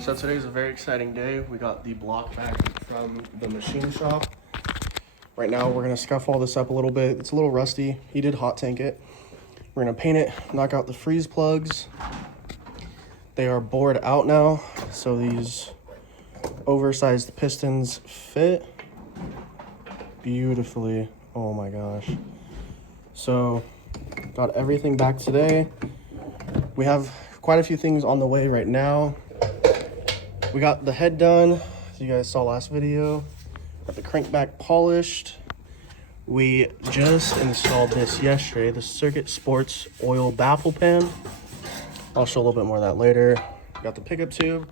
So today's a very exciting day. We got the block back from the machine shop. Right now we're gonna scuff all this up a little bit. It's a little rusty. He did hot tank it. We're gonna paint it, knock out the freeze plugs. They are bored out now, so these oversized pistons fit beautifully. Oh my gosh. So got everything back today. We have quite a few things on the way right now. We got the head done, as you guys saw last video. Got the crankback polished. We just installed this yesterday, the Circuit Sports oil baffle pan. I'll show a little bit more of that later. Got the pickup tube.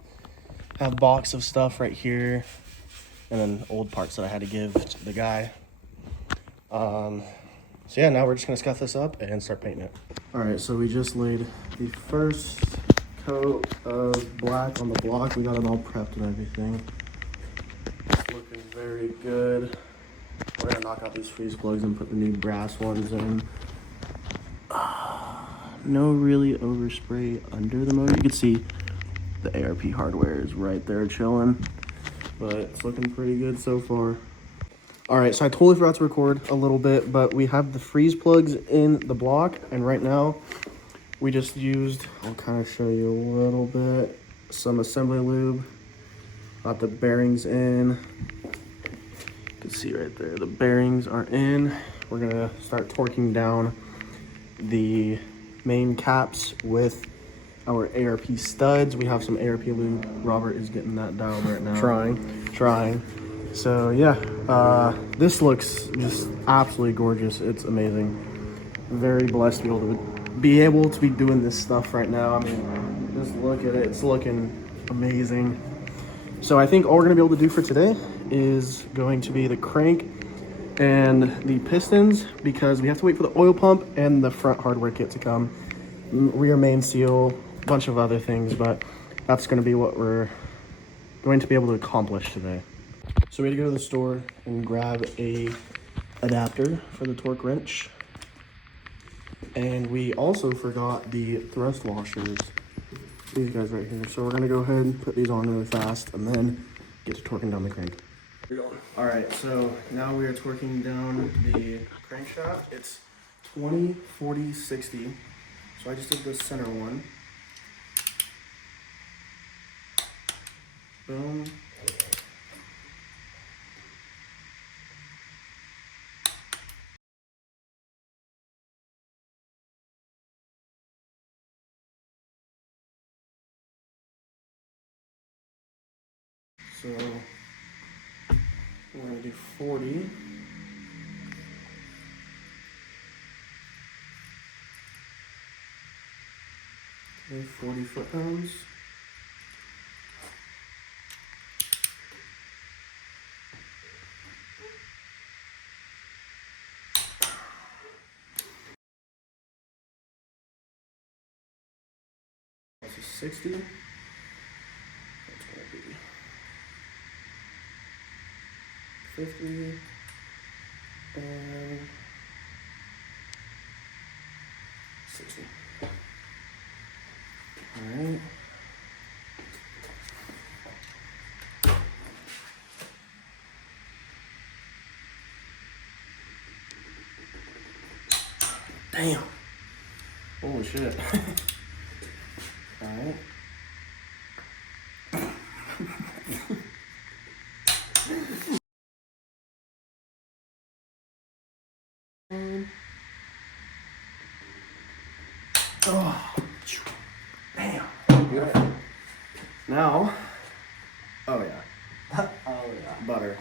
Have a box of stuff right here. And then old parts that I had to give to the guy. So yeah, now we're just gonna scuff this up and start painting it. All right, so we just laid the first coat of black on the block. We got it all prepped and everything. It's looking very good. We're gonna knock out these freeze plugs and put the new brass ones in. No really overspray under the motor. You can see the ARP hardware is right there chilling, but it's looking pretty good so far. All right, so I totally forgot to record a little bit, but we have the freeze plugs in the block, and right now we just used, I'll kind of show you a little bit, some assembly lube. Got the bearings in. You can see right there, the bearings are in. We're gonna start torquing down the main caps with our ARP studs. We have some ARP lube. Robert is getting that dialed right now. Trying. So yeah, this looks just absolutely gorgeous. It's amazing. Very blessed to be able to be doing this stuff right now. I mean, just look at it. It's looking amazing. So I think all we're gonna be able to do for today is going to be the crank and the pistons, because we have to wait for the oil pump and the front hardware kit to come. Rear main seal, a bunch of other things, but that's gonna be what we're going to be able to accomplish today. So we had to go to the store and grab a adapter for the torque wrench. And we also forgot the thrust washers. These guys right here. So we're gonna go ahead and put these on really fast and then get to torquing down the crank. All right, so now we are torquing down the crankshaft. It's 20, 40, 60. So I just did the center one. Boom. So we're gonna do 40. Okay, 40 foot-pounds. This is 60. That's gonna be 50 and 60. All right. Damn. Holy shit. All right. Oh, damn. Beautiful. Now, oh yeah. Oh yeah. Butter.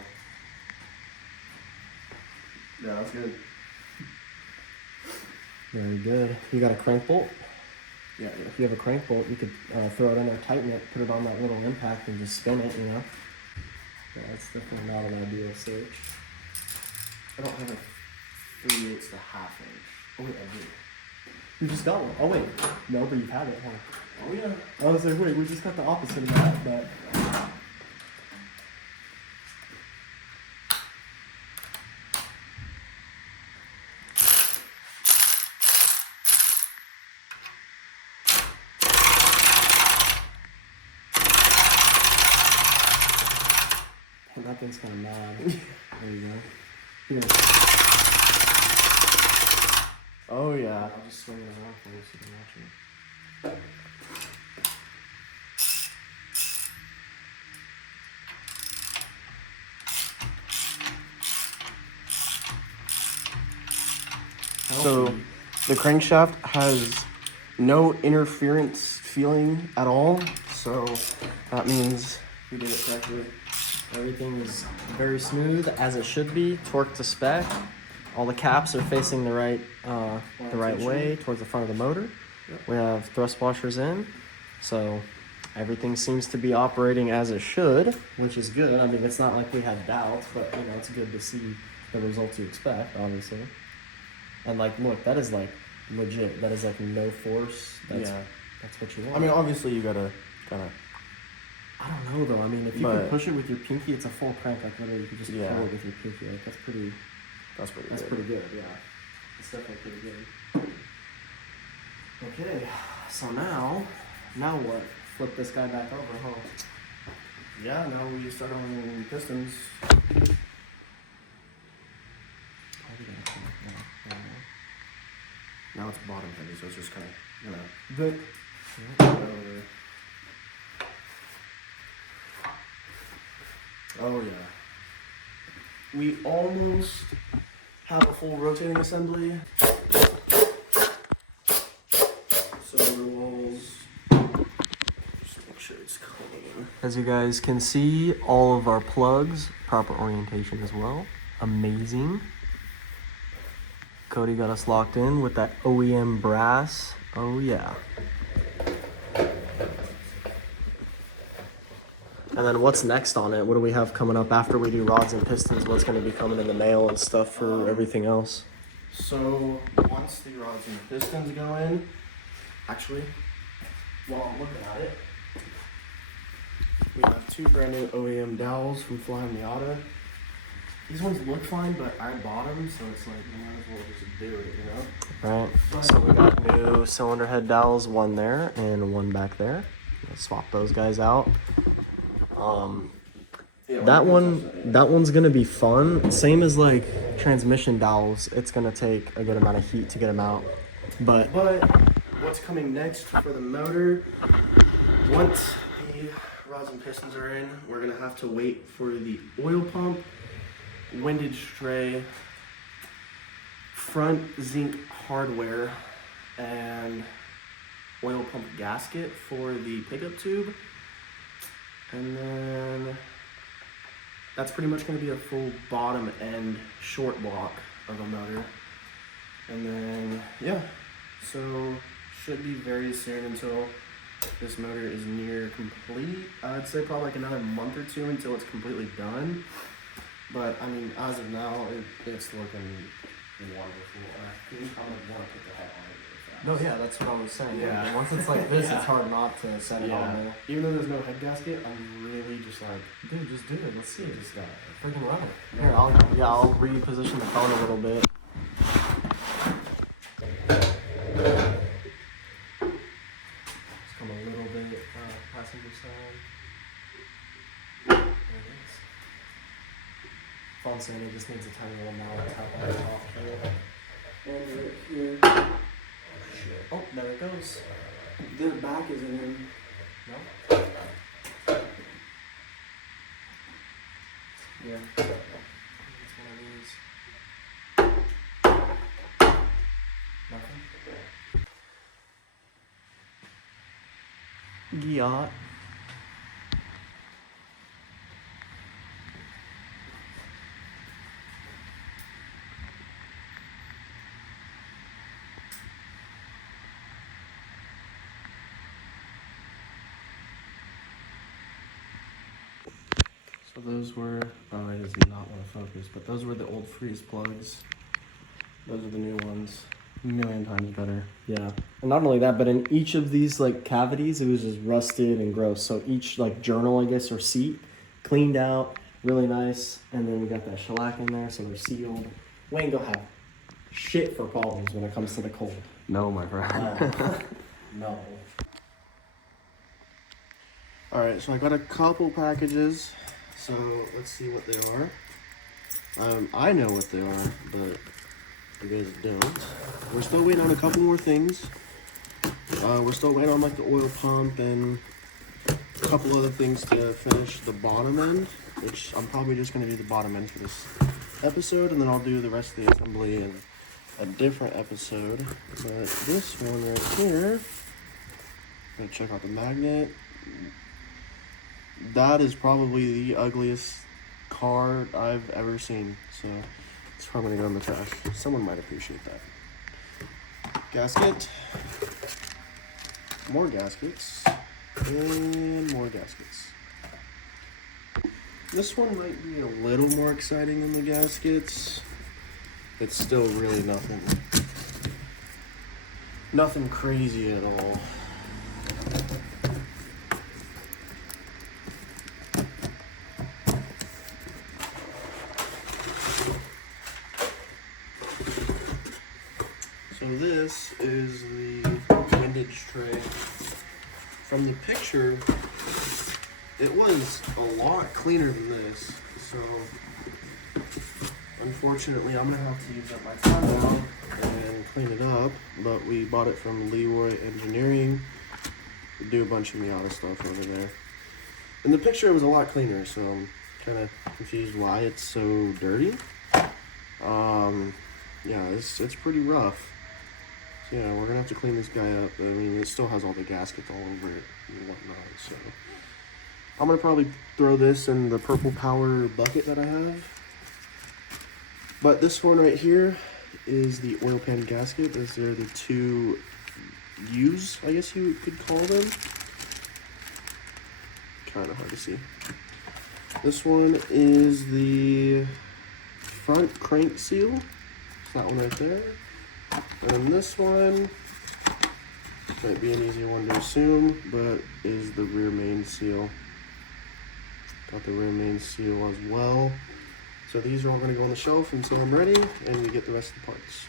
Yeah, that's good. Very good. You got a crank bolt? Yeah, if you have a crank bolt, you could throw it in there, tighten it, put it on that little impact and just spin it, you know? Yeah, that's definitely not an ideal search. I don't have a 3/8 to half inch. Oh wait, I do. You just got one. Oh wait, no, but you've had it, huh? Oh yeah. I was like, wait, we just got the opposite of that, but... that thing's kind of mad. There you go. Here. Oh yeah. I'll just swing it around for you so you can watch it. So the crankshaft has no interference feeling at all, so that means we did it correctly. Everything is very smooth as it should be, torque to spec. All the caps are facing the right way towards the front of the motor. Yep. We have thrust washers in, so everything seems to be operating as it should, which is good. I mean, it's not like we had doubts, but you know, it's good to see the results you expect, obviously. And like, look, that is like legit. That is like no force. That's what you want. I mean, obviously you gotta kind of. I don't know though. I mean, if you can push it with your pinky, it's a full crank. Like literally, you can just pull it with your pinky. Like that's pretty good. Yeah, it's definitely pretty good. Okay, so now what? Flip this guy back over, huh? Yeah. Now we start on pistons. Now it's bottom heavy, so it's just kind of, Oh yeah. We almost have a full rotating assembly. Cylinder walls. Just make sure it's clean. As you guys can see, all of our plugs, proper orientation as well. Amazing. Cody got us locked in with that OEM brass. Oh yeah. And then what's next on it? What do we have coming up after we do rods and pistons? What's going to be coming in the mail and stuff for everything else? So once the rods and pistons go in, actually, while I'm looking at it, we have two brand new OEM dowels from Flying Miata. These ones look fine, but I bought them, so it's like, you might as well just do it, you know? Right, so we got new cylinder head dowels, one there and one back there. Let's swap those guys out. That one's gonna be fun. Same as like transmission dowels, it's gonna take a good amount of heat to get them out. But what's coming next for the motor, once the rods and pistons are in, we're gonna have to wait for the oil pump, windage tray, front zinc hardware, and oil pump gasket for the pickup tube. And then that's pretty much going to be a full bottom end short block of a motor. And then, yeah, so should be very soon until this motor is near complete. I'd say probably like another month or two until it's completely done. But I mean, as of now, it's looking wonderful. I think I would want to put the head on it really fast. No, yeah, that's what I was saying. Yeah. Once it's like this, it's hard not to set it on there. Even though there's no head gasket, I'm really just like, dude, just do it. Let's see it. Just got freaking run it. Here, I'll reposition the phone a little bit. Just come a little bit passenger side. There it is. Fun saying it just needs a tiny little mallet top on the top. And right here. Oh, there it goes. The back isn't in. No? Yeah. That's one of these. Nothing? Yacht. So those were, oh, it does not want to focus, but those were the old freeze plugs. Those are the new ones. A million times better. Yeah. And not only that, but in each of these like cavities, it was just rusted and gross. So each like journal, I guess, or seat, cleaned out, really nice. And then we got that shellac in there, so they're sealed. We ain't gonna have shit for problems when it comes to the cold. No, my friend. No. All right, so I got a couple packages. so let's see what they are. I know what they are, but you guys don't. We're still waiting on a couple more things. We're still waiting on like the oil pump and a couple other things to finish the bottom end, which I'm probably just going to do the bottom end for this episode, and then I'll do the rest of the assembly in a different episode. But this one right here, I'm going to check out the magnet. That is probably the ugliest car I've ever seen, so it's probably going to go in the trash. Someone might appreciate that. Gasket. More gaskets. And more gaskets. This one might be a little more exciting than the gaskets. It's still really nothing crazy at all. So this is the windage tray. From the picture, it was a lot cleaner than this, so unfortunately I'm gonna have to use up my time now and clean it up. But we bought it from Leroy Engineering. We do a bunch of Miata stuff over there. In the picture it was a lot cleaner, so I'm kind of confused why it's so dirty. Yeah, it's pretty rough. So yeah, we're gonna have to clean this guy up. I mean, it still has all the gaskets all over it and whatnot, so I'm gonna probably throw this in the purple power bucket that I have. But this one right here is the oil pan gasket. These are the two U's, I guess you could call them. Kind of hard to see. This one is the front crank seal. It's that one right there. And this one might be an easy one to assume, but is the rear main seal. Got the rear main seal as well. So these are all going to go on the shelf until I'm ready and we get the rest of the parts.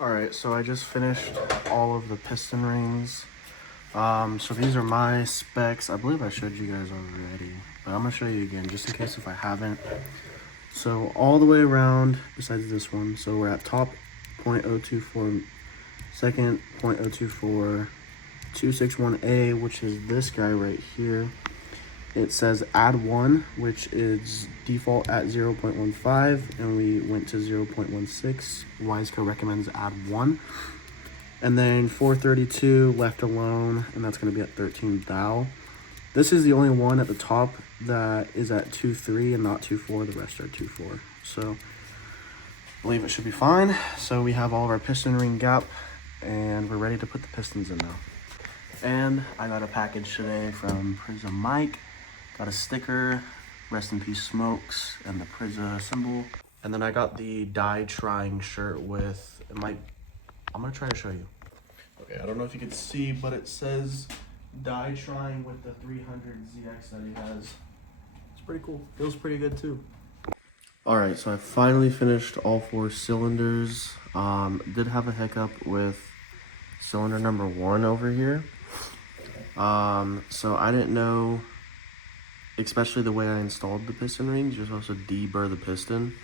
Alright, so I just finished all of the piston rings. So these are my specs. I believe I showed you guys already, but I'm going to show you again just in case if I haven't. So all the way around, besides this one, so we're at top 0.024, second 0.024, 261A, which is this guy right here. It says add 1, which is default at 0.15, and we went to 0.16. Wiseco recommends add 1. And then 432 left alone, and that's going to be at 13 thou. This is the only one at the top that is at 2.3 and not 2.4. The rest are 2.4. So I believe it should be fine. So we have all of our piston ring gap, and we're ready to put the pistons in now. And I got a package today from Prism Mike. Got a sticker, rest in peace Smokes, and the Prism symbol. And then I got the die trying shirt with, I'm gonna try to show you. Okay, I don't know if you can see, but it says die trying with the 300ZX that he has. It's pretty cool. Feels pretty good too. Alright, so I finally finished all 4 cylinders. Did have a hiccup with cylinder number 1 over here. So I didn't know, especially the way I installed the piston rings, you're supposed to deburr the piston.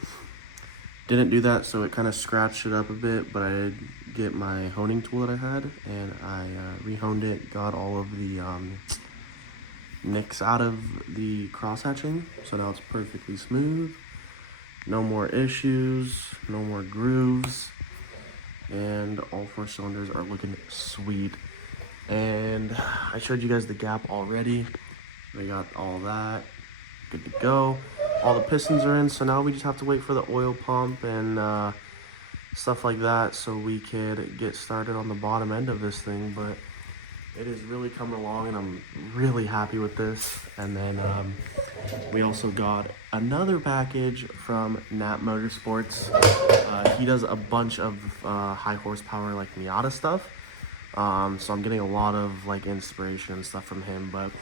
Didn't do that, so it kind of scratched it up a bit, but I did get my honing tool that I had, and I re-honed it, got all of the nicks out of the cross-hatching, so now it's perfectly smooth. No more issues, no more grooves, and all 4 cylinders are looking sweet. And I showed you guys the gap already. We got all that good to go. All the pistons are in, so now we just have to wait for the oil pump and stuff like that so we could get started on the bottom end of this thing. But it is really coming along, and I'm really happy with this. And then we also got another package from Nat Motorsports. He does a bunch of high horsepower like Miata stuff, so I'm getting a lot of like inspiration and stuff from him. But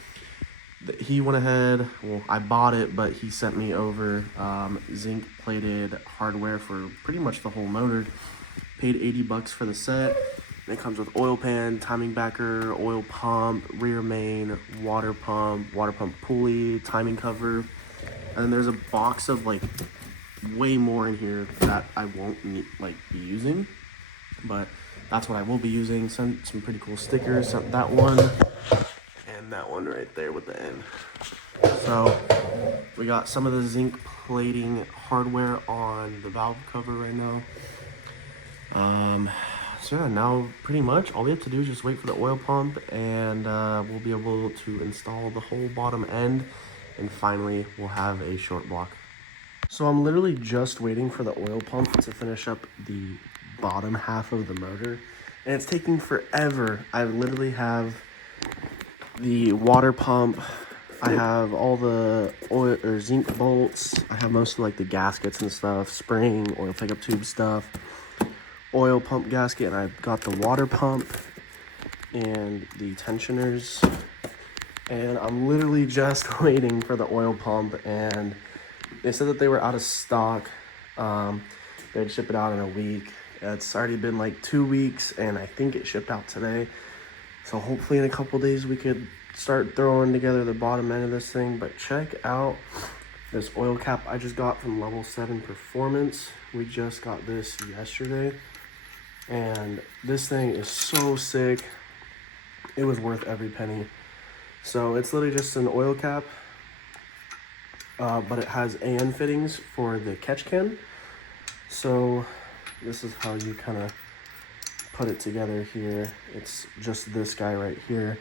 he went ahead, well, I bought it, but he sent me over zinc plated hardware for pretty much the whole motor. Paid $80 for the set. And it comes with oil pan, timing backer, oil pump, rear main, water pump pulley, timing cover. And there's a box of like way more in here that I won't need, like be using, but that's what I will be using. Some pretty cool stickers, that one and that one right there with the N. So we got some of the zinc plating hardware on the valve cover right now. So yeah, now pretty much all we have to do is just wait for the oil pump, and we'll be able to install the whole bottom end, and finally we'll have a short block. So I'm literally just waiting for the oil pump to finish up the bottom half of the motor, and it's taking forever. I literally have the water pump, I have all the oil or zinc bolts, I have most of like the gaskets and stuff, spring, oil pickup tube stuff, oil pump gasket, and I've got the water pump and the tensioners, and I'm literally just waiting for the oil pump, and they said that they were out of stock. They'd ship it out in a week. It's already been like 2 weeks, and I think it shipped out today. So hopefully in a couple days we could start throwing together the bottom end of this thing. But check out this oil cap I just got from Level 7 Performance. We just got this yesterday, and this thing is so sick. It was worth every penny. So it's literally just an oil cap, but it has AN fittings for the catch can. So this is how you kind of put it together here. It's just this guy right here.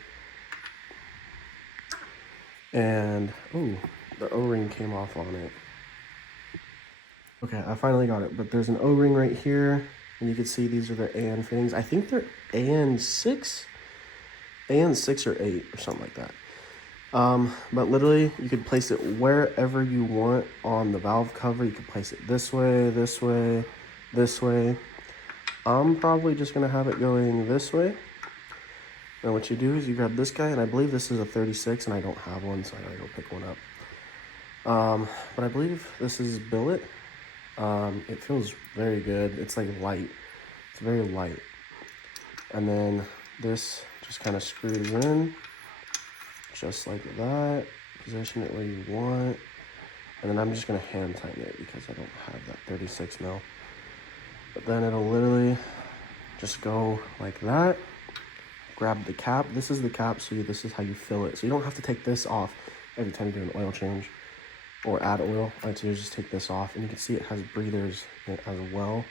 And, oh, the O-ring came off on it. Okay, I finally got it, but there's an O-ring right here, and you can see these are the AN fittings. I think they're AN6 or 8 or something like that. But literally you could place it wherever you want on the valve cover. You could place it this way, this way, this way. I'm probably just gonna have it going this way. And what you do is you grab this guy, and I believe this is a 36, and I don't have one, so I gotta go pick one up. But I believe this is billet. It feels very good. It's like light. It's very light. And then this just kind of screws in, just like that. Position it where you want. And then I'm just gonna hand tighten it because I don't have that 36 mil. But then it'll literally just go like that. Grab the cap. This is the cap, so this is how you fill it. So you don't have to take this off every time you do an oil change or add oil. All right, so you just take this off, and you can see it has breathers in it as well.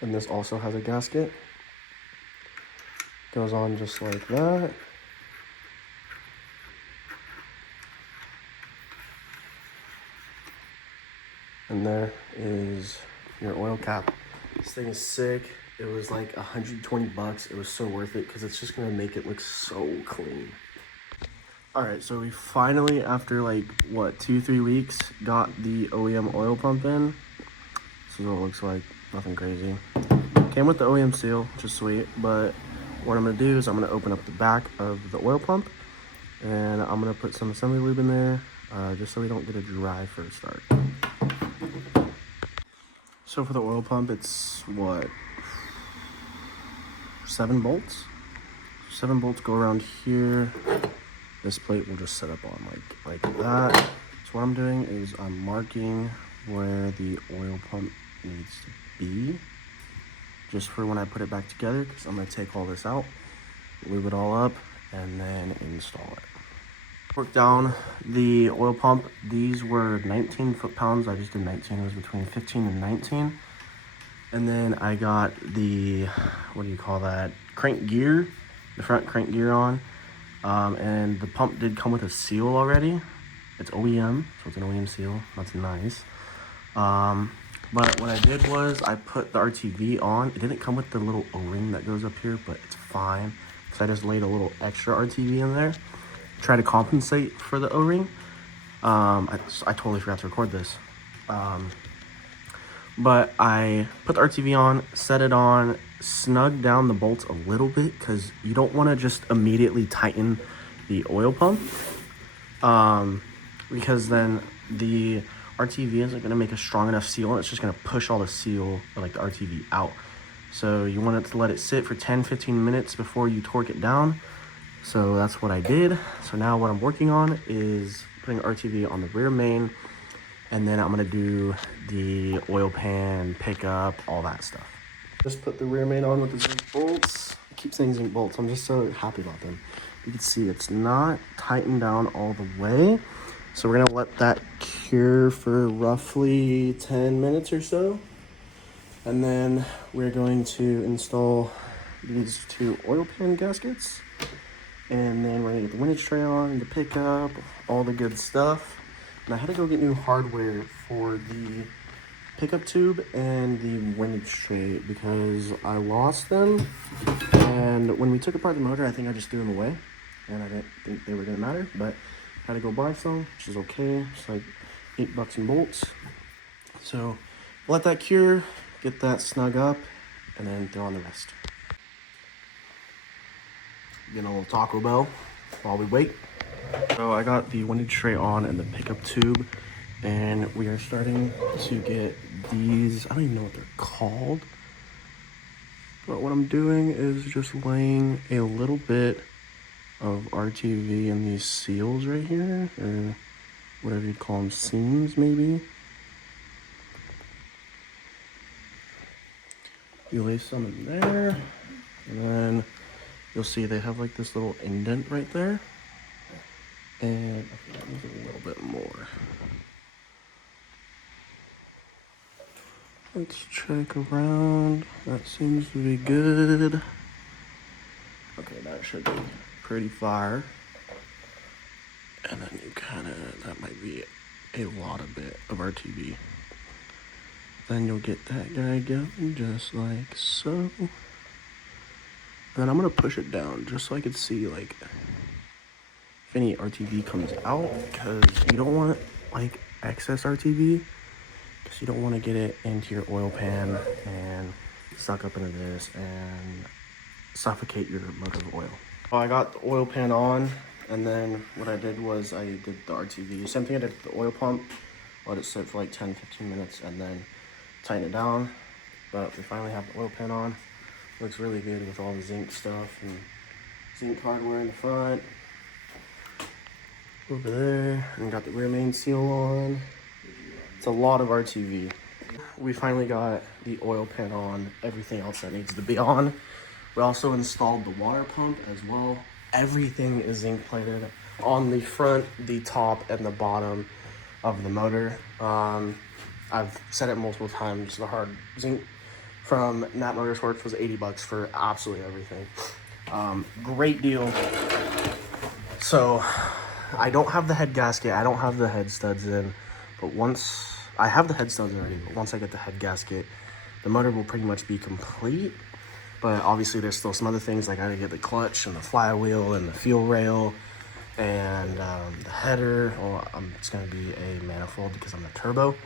And this also has a gasket. Goes on just like that. And there is your oil cap. This thing is sick. It was like 120 bucks. It was so worth it because it's just gonna make it look so clean. All right, so we finally, after like what, 2-3 weeks, got the OEM oil pump in. This is what it looks like. Nothing crazy. Came with the OEM seal, which is sweet. But what I'm gonna do is I'm gonna open up the back of the oil pump, and I'm gonna put some assembly lube in there, just so we don't get a dry first start. So for the oil pump, it's what, 7 bolts? 7 bolts go around here. This plate will just set up on like that. So what I'm doing is I'm marking where the oil pump needs to be, just for when I put it back together, because I'm gonna take all this out, lube it all up, and then install it. Work down the oil pump. These were 19 foot-pounds. I just did 19. It was between 15 and 19. And then I got the, what do you call that, crank gear, the front crank gear on. And the pump did come with a seal already. It's OEM, so it's an OEM seal. That's nice. But what I did was I put the RTV on. It didn't come with the little O-ring that goes up here, but it's fine, because I just laid a little extra RTV in there. Try to compensate for the O-ring. I totally forgot to record this. But I put the RTV on, set it on, snug down the bolts a little bit, because you don't want to just immediately tighten the oil pump, because then the RTV isn't going to make a strong enough seal, and it's just going to push all the seal, or like the RTV, out. So you want it to let it sit for 10-15 minutes before you torque it down. So that's what I did. So now what I'm working on is putting RTV on the rear main, And then I'm gonna do the oil pan, pickup, all that stuff. Just put the rear main on with the zinc bolts. I keep saying zinc bolts, I'm just so happy about them. You can see it's not tightened down all the way. So we're gonna let that cure for roughly 10 minutes or so. And then we're going to install these two oil pan gaskets. And then we're gonna get the windage tray on, the pickup, all the good stuff. And I had to go get new hardware for the pickup tube and the windage tray because I lost them. And when we took apart the motor, I think I just threw them away. And I didn't think they were gonna matter, but I had to go buy some, which is okay. It's like $8 in bolts. So let that cure, get that snug up, and then throw on the rest. Getting a little Taco Bell while we wait. So I got the windage tray on and the pickup tube, and we are starting to get these, I don't even know what they're called, but what I'm doing is just laying a little bit of RTV in these seals right here, or whatever you'd call them, seams maybe. You lay some in there, and then you'll see they have like this little indent right there. And I think that needs a little bit more. Let's check around. That seems to be good. Okay, that should be pretty fire. And then you that might be a lot of bit of RTV. Then you'll get that guy going just like so. And then I'm gonna push it down just so I can see like if any RTV comes out, because you don't want like excess RTV, because you don't want to get it into your oil pan and suck up into this and suffocate your motor of oil. Well, I got the oil pan on, and then what I did was I did the RTV. Same thing I did with the oil pump. Let it sit for like 10-15 minutes and then tighten it down. But we finally have the oil pan on. Looks really good with all the zinc stuff and zinc hardware in the front. Over there, and got the rear main seal on. It's a lot of RTV. We finally got the oil pan on, everything else that needs to be on. We also installed the water pump as well. Everything is zinc plated on the front, the top, and the bottom of the motor. I've said it multiple times, the hard zinc from Nat Motorsports was $80 for absolutely everything. Great deal. So I don't have the head gasket, I don't have the head studs in, but once I have the head studs already, but once I get the head gasket, the motor will pretty much be complete. But obviously there's still some other things, like I gotta get the clutch and the flywheel and the fuel rail and the header. Well, it's gonna be a manifold because I'm a turbo,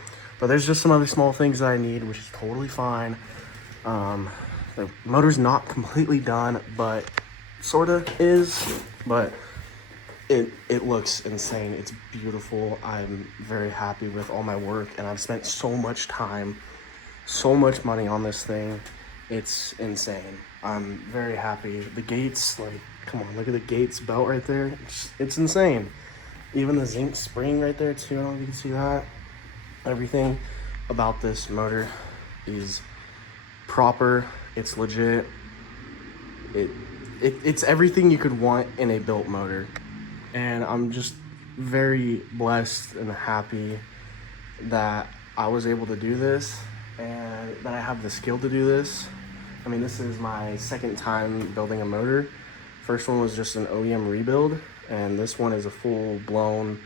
but there's just some other small things that I need, which is totally fine. The motor's not completely done, but sorta is, but it looks insane. It's beautiful. I'm very happy with all my work, and I've spent so much time, so much money on this thing. It's insane. I'm very happy. The gates, like, come on, look at the gates belt right there. It's insane. Even the zinc spring right there too, I don't know if you can see that. Everything about this motor is proper. It's legit. It's everything you could want in a built motor. And I'm just very blessed and happy that I was able to do this and that I have the skill to do this. I mean, this is my second time building a motor. First one was just an OEM rebuild, and this one is a full-blown,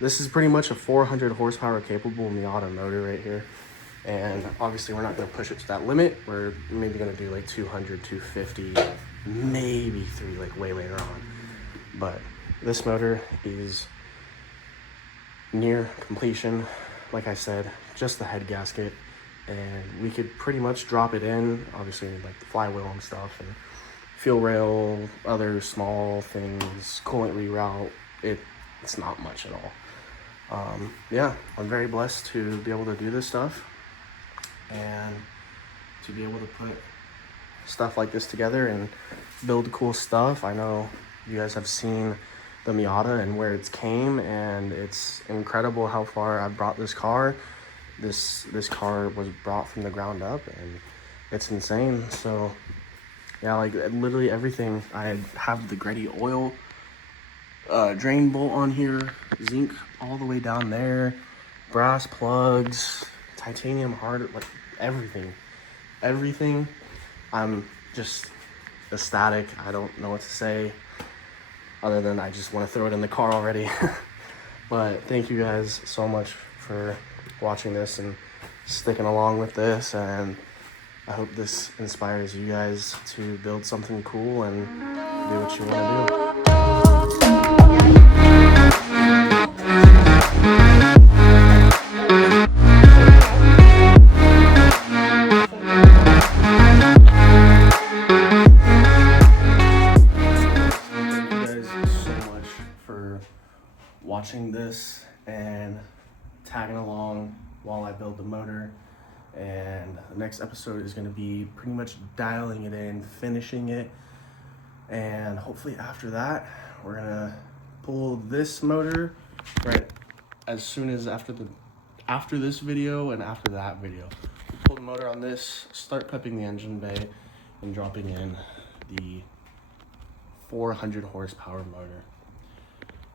this is pretty much a 400 horsepower capable Miata motor right here. And obviously we're not gonna push it to that limit. We're maybe gonna do like 200, 250, maybe 3 like way later on. But this motor is near completion. Like I said, just the head gasket, and we could pretty much drop it in, obviously like the flywheel and stuff, and fuel rail, other small things, coolant reroute. It's not much at all. Yeah, I'm very blessed to be able to do this stuff and to be able to put stuff like this together and build cool stuff. I know you guys have seen the Miata and where it's came, and it's incredible how far I brought this car. This car was brought from the ground up, and it's insane. So yeah, like literally everything. I have the Gretty oil drain bolt on here, zinc all the way down there, brass plugs, titanium hard, like everything. I'm just ecstatic. I don't know what to say other than I just want to throw it in the car already. But thank you guys so much for watching this and sticking along with this, and I hope this inspires you guys to build something cool and do what you want to do. Watching this and tagging along while I build the motor, and the next episode is going to be pretty much dialing it in, finishing it, and hopefully after that we're gonna pull this motor right as soon as after this video and after that video. We'll pull the motor on this, start prepping the engine bay, and dropping in the 400 horsepower motor.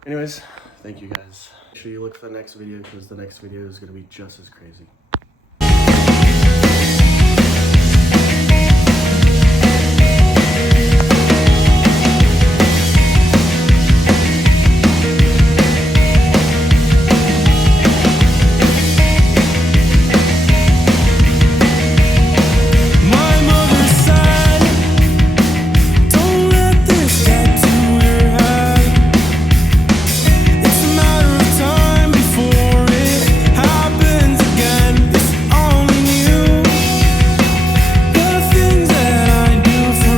Anyways, thank you guys. Make sure you look for the next video because the next video is going to be just as crazy.